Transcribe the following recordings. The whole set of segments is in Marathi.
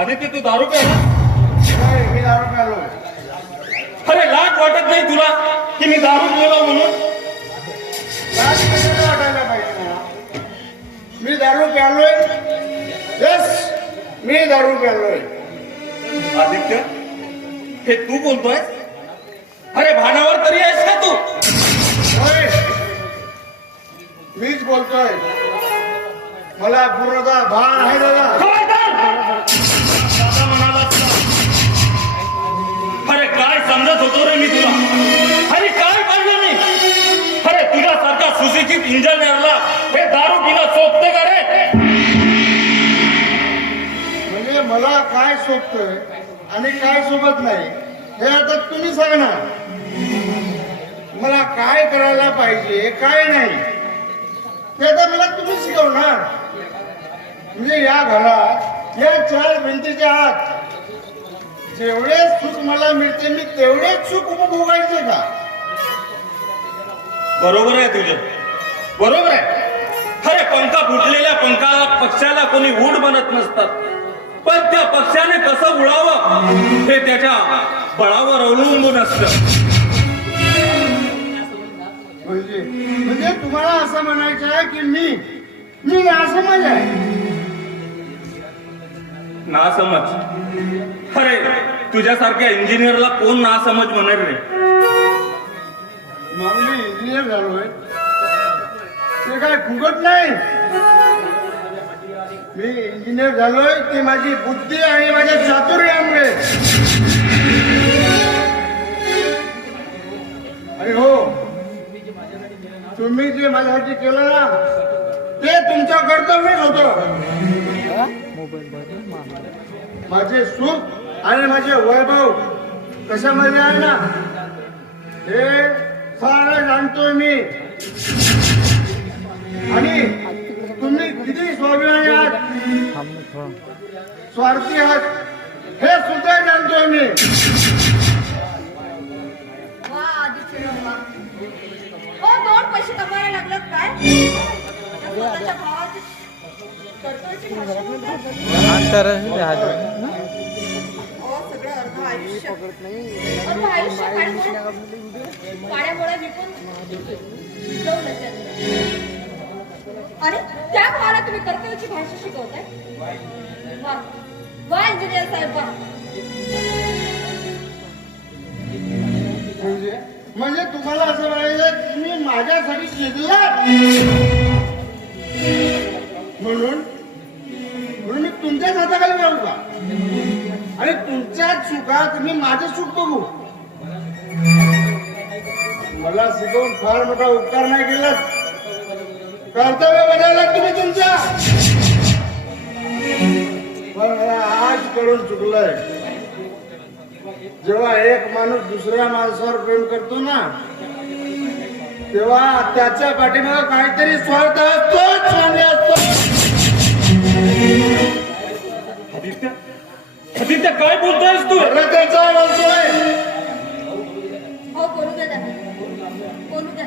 आदित्य तू दारू प्याला? मी दारू प्यालो. अरे लाज वाटत नाही तुला की मी दारू पिलो म्हणून? लाज कशाला वाटायला पाहिजे मला? मी दारू प्यालोय. यस, मी दारू प्यालोय. आदित्य हे तू बोलतोय? अरे भानावर तरी आहेस का तू? होय, मीच बोलतोय. मला पूर्णतः भान आहे दादा. दादा म्हणालास ना. अरे काय समजत होतो रे मी तुला? अरे काय पाहिलं मी? अरे तुझ्यासारखा सुशिक्षित इंजिनियरला हे दारू पिणं सोपते का रे? म्हणजे मला काय शोभतंय आणि काय शोभत नाही हे आता तुम्ही सांगणार. मला काय करायला पाहिजे काय नाही ते आता मला तुम्ही शिकवणार. म्हणजे या घरात या चार भिंतीच्या आत जेवढे सुख मला मिळते मी तेवढेच सुख उपभोगायचे का? बरोबर आहे तुझं, बरोबर आहे. अरे पंखा फुटलेल्या पक्षाला कोणी उड बनत नसतात, पण त्या पक्षाने कसं उडावं हे त्याच्या बळावर अवलंबून असतं. म्हणजे तुम्हाला असं म्हणायचं आहे की मी नासमज आहे? नासमज? अरे तुझ्यासारख्या इंजिनियरला कोण नासमज म्हणेल रे? मग मी इंजिनियर झालोय ते काय फुगत नाही. मी इंजिनियर झालोय ते माझी बुद्धी आणि माझ्या चातुर्यामुळे. आणि हो, तुम्ही जे माझ्यासाठी केलं ना ते तुमचं कर्तव्यच होतं. माझे सुख आणि माझे वैभव कशामध्ये आहे ना हे सारं जाणतोय मी. आणि तुम्ही किती स्वाभिमानी आहात, स्वार्थी आहात हे सुद्धा जाणतोय मी. दोन पैसे कमायला लागलात काय? स्वतःच्या भावाची कर्तव्याची भाषा बोलतात. सगळं अर्ध आयुष्य पाण्यामुळे विकून ठेवलं त्यांनी. आणि त्या भावाला तुम्ही कर्तव्याची भाषा शिकवताय? वा वा इंजिनियर साहेब वा. म्हणजे तुम्हाला असं म्हणायचं तुम्ही माझ्यासाठी शिकला म्हणून मी तुमच्याच हाताखाली राहू का? आणि तुमच्याच सुखात मी माझं सुख बघू? मला शिकवून फार मोठा उपकार नाही केला. कर्तव्य बजावला तुम्ही तुमच्या. पण मला आज कळून चुकलंय. जेव्हा एक माणूस दुसऱ्या माणसावर प्रेम करतो ना तेव्हा त्याच्या पाठीमागे काहीतरी स्वार्थ असतोच. म्हणजे असतो. आदित्य काय बोलतोयस तू? त्याचा बोलतोय. हो बोलू द्या त्यांना, बोलू द्या.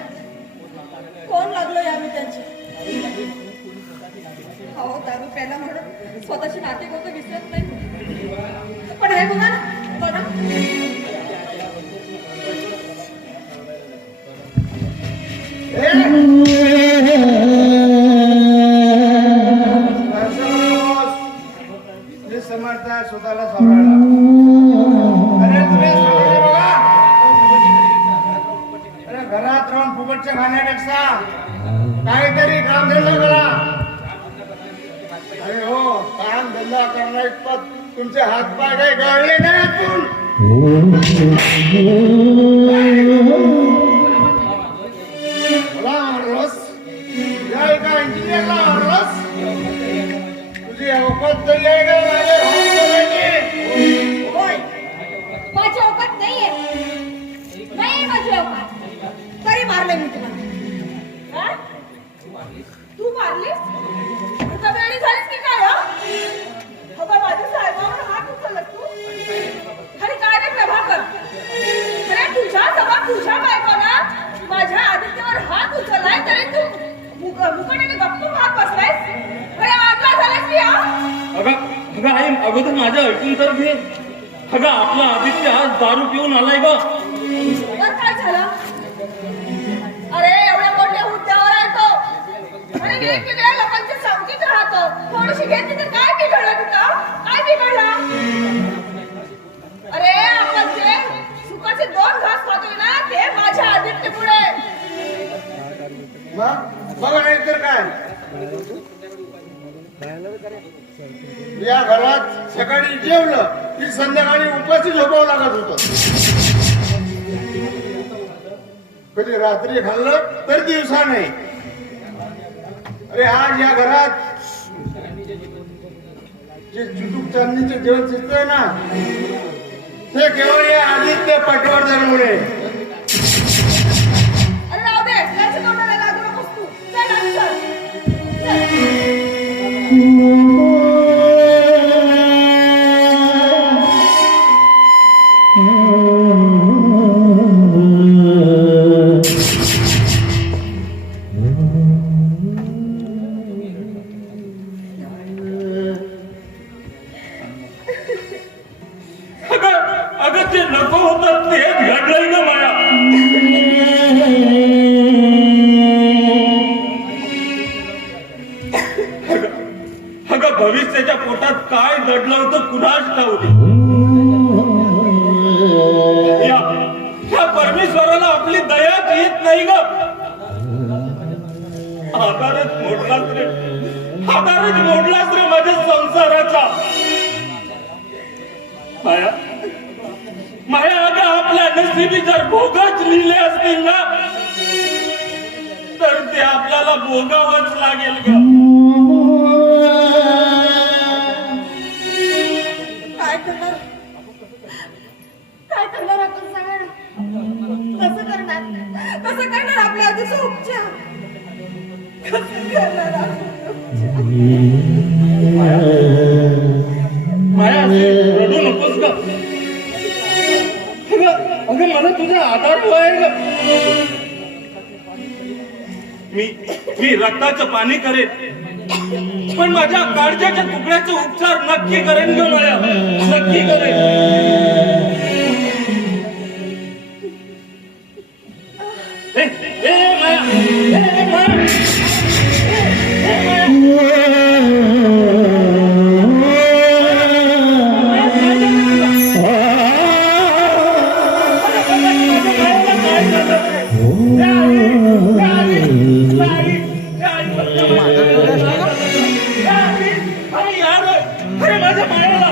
कोण लागलो यावी त्यांची? हो दारू प्यायला म्हणून स्वतःची नाते गोत विसरत नाही. पण हे बघा ना, बघा समर्थ स्वतःला सावरायला. अरे तुम्ही समजले बघा. अरे घरात राहून फुकटच्या खाण्यापेक्षा काहीतरी काम धंदा करा. अरे हो, काम धंदा करण्या इतपत तुमचे हातपाय काही गळले नाही आतून. मला मारलंस, या एका इंजिनियरला मारलंस. तुझी अवकात तरी आहे का माझे हात धरायचे? होय, माझी अवकात नाहीये. नाही माझी अवकात. तरी मारले मी तुम्हाला. हा? तू मारलीस? वेळी झालीस की काय? अगं माझ्या साहेबांवर हात उचलला तू. अरे काय रे प्रभाकर, अरे तुझ्या बायकोला माझ्या आदित्यवर हात उचललाय तरी तू मुकण्याने गप्प हात बसलायस. अरे आगला झालास की? अगं आई अगोदर माझं ऐकून तर घे. अगं आपला आदित्य आज दारू पिऊन आलाय ग. तर काय झालं? अरे एवढ्या मोठ्या हुद्द्यावर आहे तो आणि वेगवेगळ्या लोकांच्या संगतीत राहतो. थोडीशी घेतली तर काय बिघडलं तिथं? काय बिघडलं? अरे आपण जे सुखाचे 2 घास खातोय ना ते माझ्या आदित्यमुळे. मग बघा नाही तर काय, या घरात सकाळी जेवलं की संध्याकाळी उपाशी झोपावं लागत होतं. कधी रात्री खाल्लं तर दिवसा नाही. अरे आज या घरात जे चुटूक चांदणीचं जेवण शिजतंय ना ते केवळ या आदित्य पटवर्धनमुळे. अरे राहू दे, याच्या तोंडाला लागू नकोस तू. चल आत चल. अगं ते नको होतं ते घडलंय ना माया. अगं भविष्याच्या पोटात काय दडलं होतं कुणाच ठाऊक. या परमेश्वराला आपली दयाच येत नाही ग. आधारच मोडलाच रे, आधारच मोडलाच रे माझ्या संसाराचा. माया माया अगं आपल्या नशिबी जर भोगच लिहिले असतील ना तर ते आपल्याला भोगावंच लागेल ग. काय करणार? काय करणार आपण सांगा ना? कसं करणार आपल्या आधीचा उपचार? कसं करणार आपण उपचार? माया असे रडू नकोस ग. अगं मला तुझा आधार हवाय ग. मी रक्ताचं पाणी करेन पण माझ्या काळजाच्या तुकड्याचे उपचार नक्की करेन ग माया, नक्की करेन. माया माया अरे माझ्या मायाला